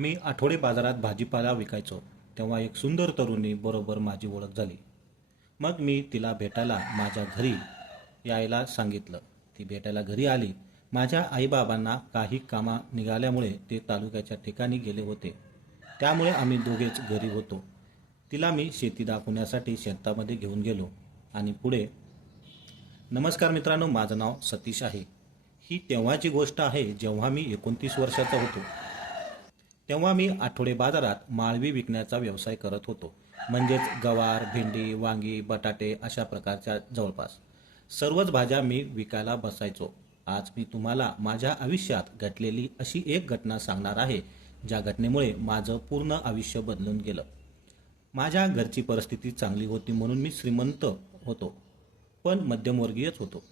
मी आठवडे बाजारात भाजीपाला विकायचो तेव्हा एक सुंदर तरुणी बरोबर माझी ओळख झाली. मग मी तिला भेटायला माझ्या घरी यायला सांगितलं. ती भेटायला घरी आली. माझ्या आईबाबांना काही कामा निघाल्यामुळे ते तालुक्याच्या ठिकाणी गेले होते. त्यामुळे आम्ही दोघेच घरी होतो. तिला मी शेती दाखवण्यासाठी शेतामध्ये घेऊन गेलो आणि पुढे नमस्कार मित्रांनो माझं नाव सतीश आहे. ही तेव्हाची गोष्ट आहे जेव्हा मी एकोणतीस वर्षाचा होतो. तेव्हा मी आठवडे बाजारात माळवी विकण्याचा व्यवसाय करत होतो. म्हणजेच गवार भेंडी वांगी बटाटे अशा प्रकारच्या जवळपास. सर्वच भाज्या मी विकायला बसायचो. आज मी तुम्हाला माझ्या आयुष्यात घडलेली अशी एक घटना सांगणार आहे ज्या घटनेमुळे माझं पूर्ण आयुष्य बदलून गेलं. माझ्या घरची परिस्थिती चांगली होती म्हणून मी श्रीमंत होतो पण मध्यमवर्गीयच होतो.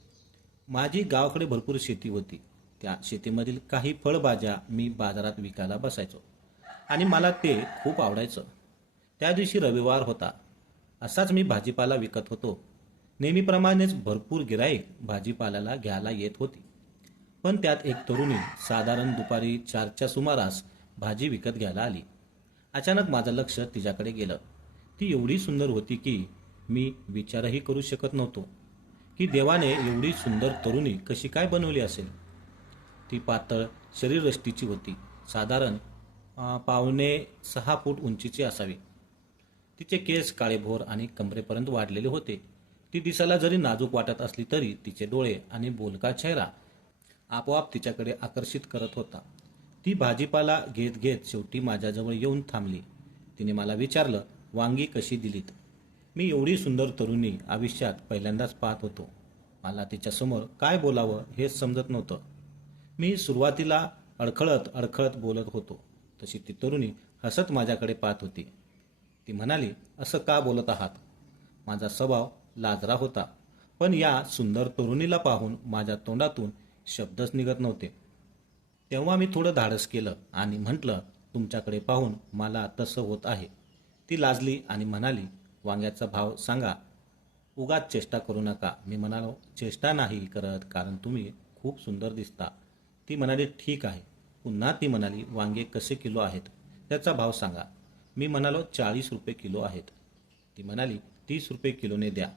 माझी गावाकडे भरपूर शेती होती. त्या शेतीमधील काही फळभाज्या मी बाजारात विकायला बसायचो. आणि मला ते खूप आवडायचं. त्या दिवशी रविवार होता. असाच मी भाजीपाला विकत होतो. नेहमीप्रमाणेच भरपूर गिराईक भाजीपाल्याला घ्यायला येत होती. पण त्यात एक तरुणी साधारण दुपारी चारच्या सुमारास भाजी विकत घ्यायला आली. अचानक माझं लक्ष तिच्याकडे गेलं. ती एवढी सुंदर होती की मी विचारही करू शकत नव्हतो. की देवाने एवढी सुंदर तरुणी कशी काय बनवली असेल? ती पातळ शरीरयष्टीची होती. साधारण पावणे सहा फूट उंचीची असावी. तिचे केस काळेभोर आणि कमरेपर्यंत वाढलेले होते. ती दिसायला जरी नाजूक वाटत असली तरी तिचे डोळे आणि बोलका चेहरा आपोआप तिच्याकडे आकर्षित करत होता. ती भाजीपाला घेत घेत शेवटी माझ्याजवळ येऊन थांबली. तिने मला विचारलं वांगी कशी दिलीत? मी एवढी सुंदर तरुणी आयुष्यात पहिल्यांदाच पाहत होतो. मला तिच्यासमोर काय बोलावं हेच समजत नव्हतं. मी सुरुवातीला अडखळत अडखळत बोलत होतो. तशी ती तरुणी हसत माझ्याकडे पाहत होती. ती म्हणाली असं का बोलत आहात? माझा स्वभाव लाजरा होता. पण या सुंदर तरुणीला पाहून माझ्या तोंडातून शब्दच निघत नव्हते. तेव्हा मी थोडं धाडस केलं आणि म्हटलं तुमच्याकडे पाहून मला तसं होत आहे. ती लाजली आणि म्हणाली वांग्याचा भाव सांगा. उगाच चेष्टा करू नका. मी म्हणालो चेष्टा नाही करत कारण तुम्ही खूप सुंदर दिसता. ती म्हणाली ठीक आहे. पुन्हा ती म्हणाली वांगे कसे किलो आहेत? त्याचा भाव सांगा. मी म्हणालो चाळीस रुपये किलो आहेत. ती म्हणाली तीस रुपये किलोने द्या.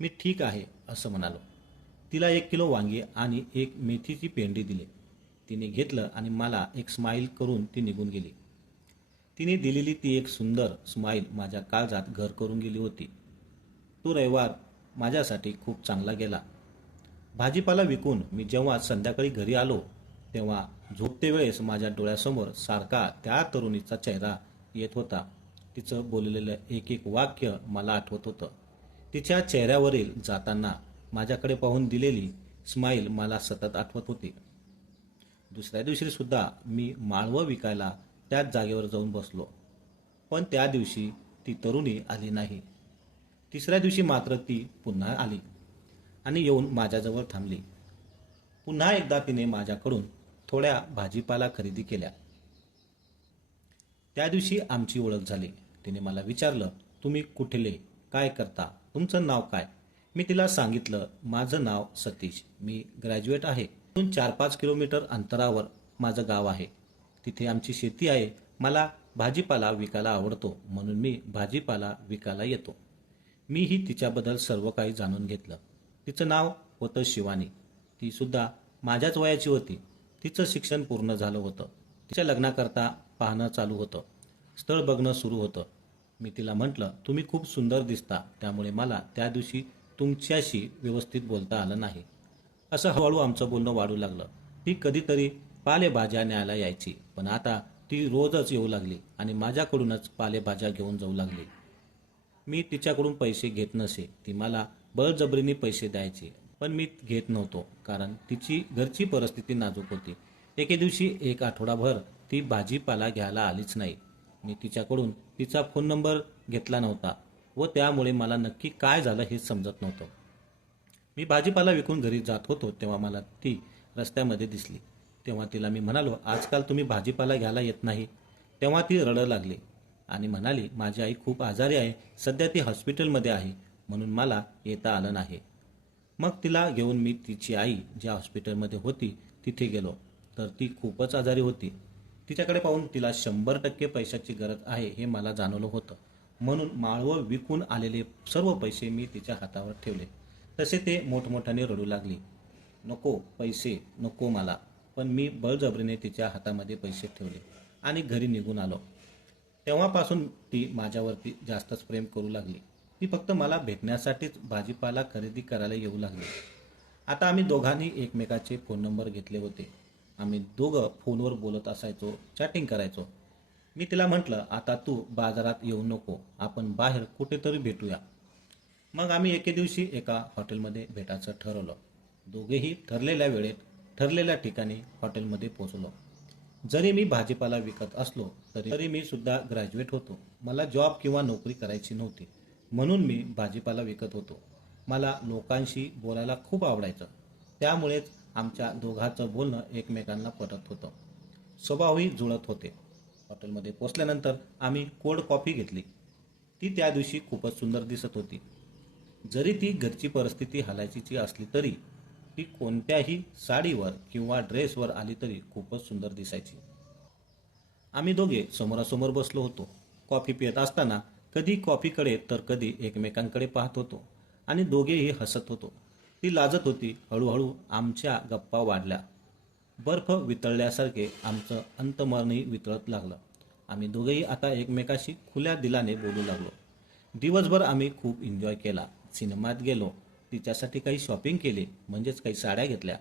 मी ठीक आहे असं म्हणालो. तिला एक किलो वांगी आणि एक मेथीची पेंडी दिली. तिने घेतलं आणि मला एक स्माईल करून ती निघून गेली. तिने दिलेली ती एक सुंदर स्माईल माझ्या काळजात घर करून गेली होती. तो रविवार माझ्यासाठी खूप चांगला गेला. भाजीपाला विकून मी जेव्हा संध्याकाळी घरी आलो तेव्हा झोपते वेळेस माझ्या डोळ्यासमोर सारखा त्या तरुणीचा चेहरा येत होता. तिचं बोललेलं एक एक वाक्य मला आठवत होतं. तिच्या चेहऱ्यावरील जाताना माझ्याकडे पाहून दिलेली स्माईल मला सतत आठवत होती. दुसऱ्या दिवशी सुद्धा मी माळवं विकायला त्याच जागेवर जाऊन बसलो. पण त्या दिवशी ती तरुणी आली नाही. तिसऱ्या दिवशी मात्र ती पुन्हा आली. आणि येऊन माझ्याजवळ थांबली. पुन्हा एकदा तिने माझ्याकडून थोड्या भाजीपाला खरेदी केल्या. त्या दिवशी आमची ओळख झाली. तिने मला विचारलं तुम्ही कुठले? काय करता? तुमचं नाव काय? मी तिला सांगितलं माझं नाव सतीश. मी ग्रॅज्युएट आहे. इथून चार पाच किलोमीटर अंतरावर माझं गाव आहे. तिथे आमची शेती आहे. मला भाजीपाला विकायला आवडतो. म्हणून मी भाजीपाला विकायला येतो. मीही तिच्याबद्दल सर्व काही जाणून घेतलं. तिचं नाव होतं शिवानी. ती सुद्धा माझ्याच वयाची होती. तिचं शिक्षण पूर्ण झालं होतं. तिच्या लग्नाकरता पाहणं चालू होतं. स्थळ बघणं सुरू होतं. मी तिला म्हटलं तुम्ही खूप सुंदर दिसता. त्यामुळे मला त्या दिवशी तुमच्याशी व्यवस्थित बोलता आलं नाही. असं हळूहळू आमचं बोलणं वाढू लागलं. ती कधीतरी पालेभाज्या न्यायला यायची. पण आता ती रोजच येऊ लागली आणि माझ्याकडूनच पालेभाज्या घेऊन जाऊ लागली. मी तिच्याकडून पैसे घेत नसे. ती मला बळजबरीने पैसे द्यायचे. पण मी घेत नव्हतो कारण तिची घरची परिस्थिती नाजूक होती. एके दिवशी एक आठवडाभर ती भाजीपाला घ्यायला आलीच नाही. मी तिच्याकडून तिचा फोन नंबर घेतला नव्हता व त्यामुळे मला नक्की काय झालं हे समजत नव्हतं. मी भाजीपाला विकून घरी जात होतो तेव्हा मला ती रस्त्यामध्ये दिसली. तेव्हा तिला मी म्हणालो आजकाल तुम्ही भाजीपाला घ्यायला येत नाही. तेव्हा ती रडं लागली आणि म्हणाली माझी आई खूप आजारी आहे. सध्या ती हॉस्पिटलमध्ये आहे. म्हणून मला येता आलं नाही. मग तिला घेऊन मी तिची आई ज्या हॉस्पिटलमध्ये होती तिथे गेलो. तर ती खूपच आजारी होती. तिच्याकडे पाहून तिला शंभर टक्के पैशाची गरज आहे हे मला जाणवलं होतं. म्हणून माळवं विकून आलेले सर्व पैसे मी तिच्या हातावर ठेवले. तसे ते मोठमोठ्याने रडू लागली. नको पैसे नको मला. पण मी बळजबरीने तिच्या हातामध्ये पैसे ठेवले आणि घरी निघून आलो. तेव्हापासून ती माझ्यावरती जास्तच प्रेम करू लागली. ती फक्त मला भेटण्यासाठीच भाजीपाला खरेदी करायला येऊ लागली. आता आम्ही दोघांनी एकमेकाचे फोन नंबर घेतले होते. आम्ही दोघं फोनवर बोलत असायचो चॅटिंग करायचो. मी तिला म्हटलं आता तू बाजारात येऊ नको आपण बाहेर कुठेतरी भेटूया. मग आम्ही एके दिवशी एका हॉटेलमध्ये भेटायचं ठरवलं. दोघेही ठरलेल्या वेळेत ठरलेल्या ठिकाणी हॉटेलमध्ये पोहोचलो. जरी मी भाजीपाला विकत असलो तरी तरी मी सुद्धा ग्रॅज्युएट होतो. मला जॉब किंवा नोकरी करायची नव्हती. म्हणून मी भाजीपाला विकत होतो. मला लोकांशी बोलायला खूप आवडायचं. त्यामुळेच आमच्या दोघांचं बोलणं एकमेकांना पटत होतं. स्वभावही जुळत होते. हॉटेलमध्ये पोचल्यानंतर आम्ही कोल्ड कॉफी घेतली. ती त्या दिवशी खूपच सुंदर दिसत होती. जरी ती घरची परिस्थिती हलायची असली तरी ती कोणत्याही साडीवर किंवा ड्रेसवर आली तरी खूपच सुंदर दिसायची. आम्ही दोघे समोरासमोर बसलो होतो. कॉफी पित असताना कधी कॉफीकडे तर कधी एकमेकांकडे पाहत होतो आणि दोघेही हसत होतो. ती लाजत होती हळूहळू आमच्या गप्पा वाढल्या. बर्फ वितळल्यासारखे आमचं अंतमरणही वितळत लागलं. आम्ही दोघेही आता एकमेकाशी खुल्या दिलाने बोलू लागलो. दिवसभर आम्ही खूप एन्जॉय केला. सिनेमात गेलो. तिच्यासाठी काही शॉपिंग केली म्हणजेच काही साड्या घेतल्या.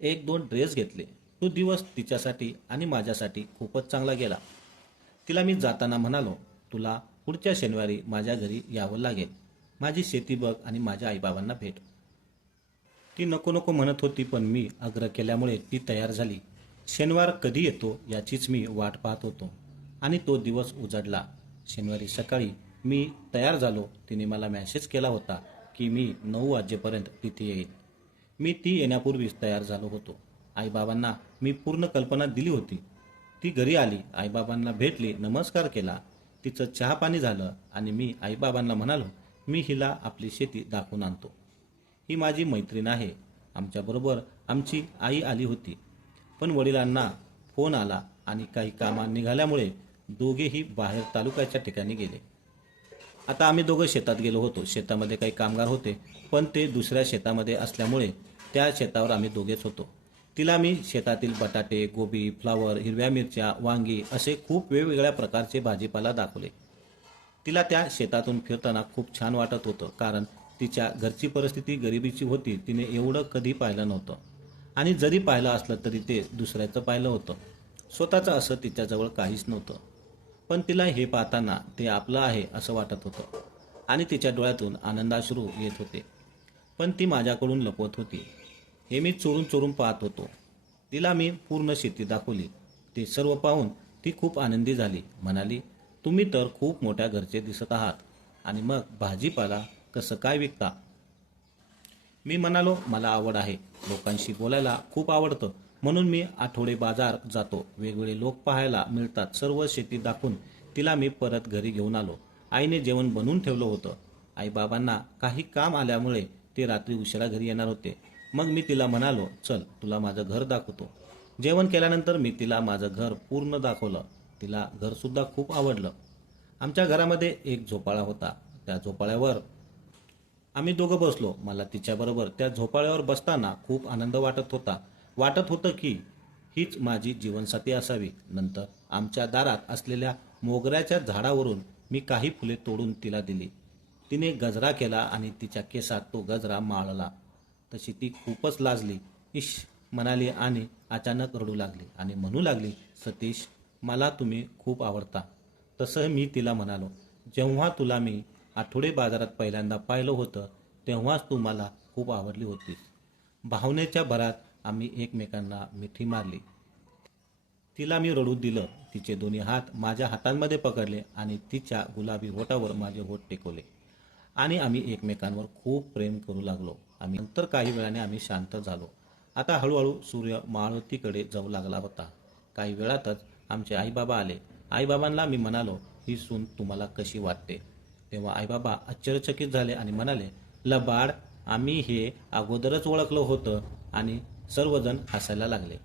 एक दोन ड्रेस घेतले. तो दिवस तिच्यासाठी आणि माझ्यासाठी खूपच चांगला गेला. तिला मी जाताना म्हणालो तुला पुढच्या शनिवारी माझ्या घरी यावं लागेल. माझी शेती बघ आणि माझ्या आईबाबांना भेट. ती नको नको म्हणत होती पण मी आग्रह केल्यामुळे ती तयार झाली. शनिवार कधी येतो याचीच मी वाट पाहत होतो आणि तो दिवस उजाडला. शनिवारी सकाळी मी तयार झालो. तिने मला मॅसेज केला होता की मी नऊ वाजेपर्यंत तिथे येईल मी ती येण्यापूर्वीच तयार झालो होतो. आईबाबांना मी पूर्ण कल्पना दिली होती. ती घरी आली. आईबाबांना भेटली नमस्कार केला. तिचं चहापाणी झालं आणि मी आईबाबांना म्हणालो मी हिला आपली शेती दाखवून आणतो. ही माझी मैत्रीण आहे. आमच्याबरोबर आमची आई आली होती. पण वडिलांना फोन आला आणि काही कामा निघाल्यामुळे दोघेही बाहेर तालुक्याच्या ठिकाणी गेले. आता आम्ही दोघं शेतात गेलो होतो. शेतामध्ये काही कामगार होते पण ते दुसऱ्या शेतामध्ये असल्यामुळे त्या शेतावर आम्ही दोघेच होतो. तिला मी शेतातील बटाटे गोबी फ्लावर हिरव्या मिरच्या वांगी असे खूप वेगवेगळ्या प्रकारचे भाजीपाला दाखवले. तिला त्या शेतातून फिरताना खूप छान वाटत होतं कारण तिच्या घरची परिस्थिती गरिबीची होती तिने एवढं कधी पाहिलं नव्हतं. आणि जरी पाहिलं असलं तरी ते दुसऱ्याचं पाहिलं होतं. स्वतःचं असं तिच्याजवळ काहीच नव्हतं. पण तिला हे पाहताना ते आपलं आहे असं वाटत होतं. आणि तिच्या डोळ्यातून आनंदाश्रू येत होते. पण ती माझ्याकडून लपवत होती. हे मी चोरून चोरून पाहत होतो. तिला मी पूर्ण शेती दाखवली. ते सर्व पाहून ती खूप आनंदी झाली. म्हणाली तुम्ही तर खूप मोठ्या घरचे दिसत आहात. आणि मग भाजीपाला कसं काय विकता? मी म्हणालो मला आवड आहे. लोकांशी बोलायला खूप आवडतं. म्हणून मी आठवडे बाजार जातो. वेगवेगळे लोक पाहायला मिळतात. सर्व शेती दाखवून तिला मी परत घरी घेऊन आलो. आईने जेवण बनवून ठेवलं होतं. आईबाबांना काही काम आल्यामुळे ते रात्री उशिरा घरी येणार होते. मग मी तिला म्हणालो चल तुला माझं घर दाखवतो. जेवण केल्यानंतर मी तिला माझं घर पूर्ण दाखवलं. तिला घरसुद्धा खूप आवडलं. आमच्या घरामध्ये एक झोपाळा होता. त्या झोपाळ्यावर आम्ही दोघं बसलो. मला तिच्याबरोबर त्या झोपाळ्यावर बसताना खूप आनंद वाटत होता. वाटत होतं की हीच माझी जीवनसाथी असावी. नंतर आमच्या दारात असलेल्या मोगऱ्याच्या झाडावरून मी काही फुले तोडून तिला दिली. तिने गजरा केला आणि तिच्या केसात तो गजरा माळला. तशी ती खूपच लाजली. इश म्हणाली आणि अचानक रडू लागली आणि म्हणू लागली सतीश मला तुम्ही खूप आवडता. तसं मी तिला म्हणालो जेव्हा तुला मी आठवडे बाजारात पहिल्यांदा पाहिलं होतं तेव्हाच तू मला खूप आवडली होतीस. भावनेच्या भरात आम्ही एकमेकांना मिठी मारली. तिला मी रडू दिलं तिचे दोन्ही हात माझ्या हातांमध्ये पकडले आणि तिच्या गुलाबी होटावर माझे होठ टेकवले. आणि आम्ही एकमेकांवर खूप प्रेम करू लागलो. आम्ही नंतर काही वेळाने आम्ही शांत झालो. आता हळूहळू सूर्य माळवतीकडे जाऊ लागला होता. काही वेळातच आमचे आईबाबा आले. आईबाबांना मी म्हणालो ही सून तुम्हाला कशी वाटते? तेव्हा आईबाबा आश्चर्यचकित झाले आणि म्हणाले लबाड आम्ही हे अगोदरच ओळखलं होतं आणि सर्वजण हसायला लागले.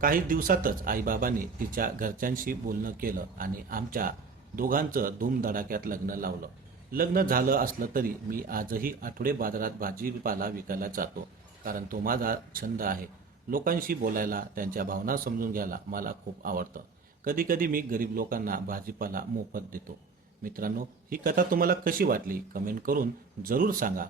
काही दिवसातच आईबाबांनी तिच्या घरच्यांशी बोलणं केलं आणि आमच्या दोघांचं धूमधडाक्यात लग्न लावलं. लग्न झालं असलं तरी मी आजही आठवडे बाजारात भाजीपाला विकायला जातो कारण तो माझा छंद आहे. लोकांशी बोलायला त्यांच्या भावना समजून घ्यायला मला खूप आवडतं. कधीकधी मी गरीब लोकांना भाजीपाला मोफत देतो. मित्रांनो ही कथा तुम्हाला कशी वाटली? कमेंट करून जरूर सांगा.